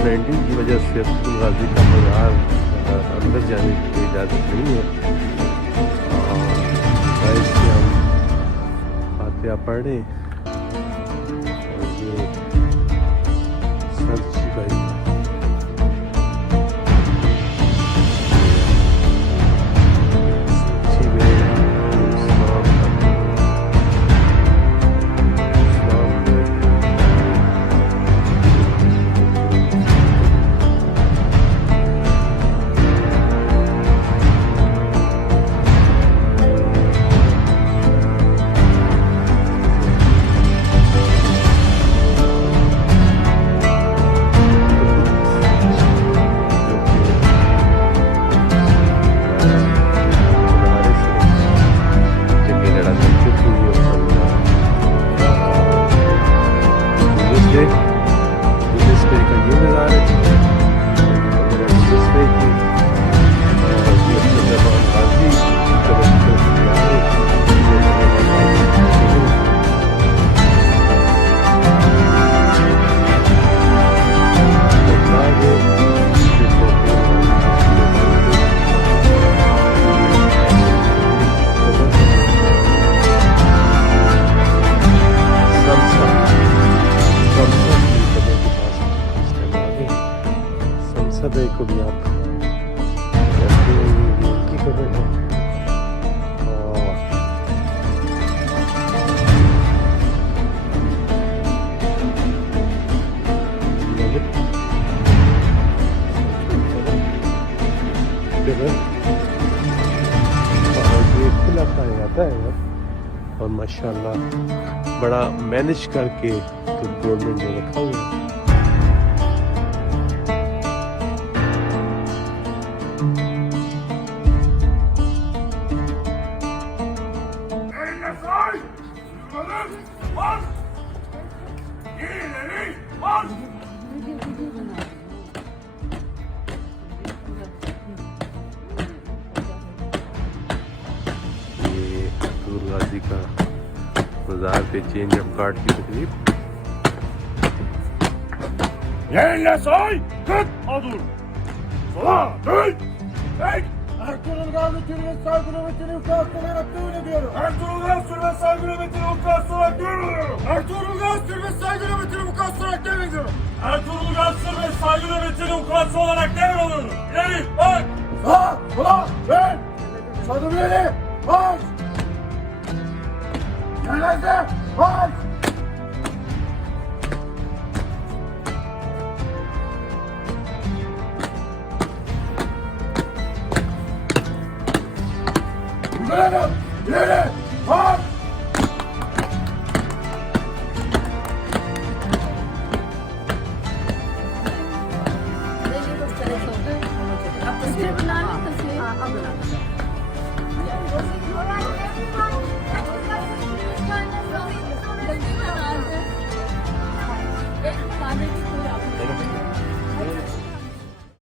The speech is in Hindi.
कोविड-19 की वजह से अब्दुल गाजी का मज़ार अंदर जाने की कोई इजाज़त नहीं है। और इससे हम फातिहा पढ़ लें। और ये सच्ची भाई सच्ची में इस्लाम सदै को भी आप कहते हैं ये उनकी कदर है। ये खुला खाया जाता है और माशाल्लाह बड़ा मैनेज करके तो गवर्नमेंट ने रखा हुआ है। गाजी का बाजार पे चेंज ऑफ गार्ड की तकलीफ। Yerine say, kıt adur. Sola, dön, tek. Ertuğrul Gazi Türbe saygılı ve tilifat olarak düğün ediyorum. Ertuğrul Gaz Türbe saygılı ve tilifat olarak düğün ediyorum. Ertuğrul Gazi Türbe saygılı ve tilifat olarak düğün ediyorum. Ertuğrul Gaz Türbe saygılı ve tilifat olarak devrediyorum. İleri, bak. Sağ, sola, dön. Sadım ileri, marş. Yerlerse, marş. İleri, ileri, marş. Tribunal, kasi,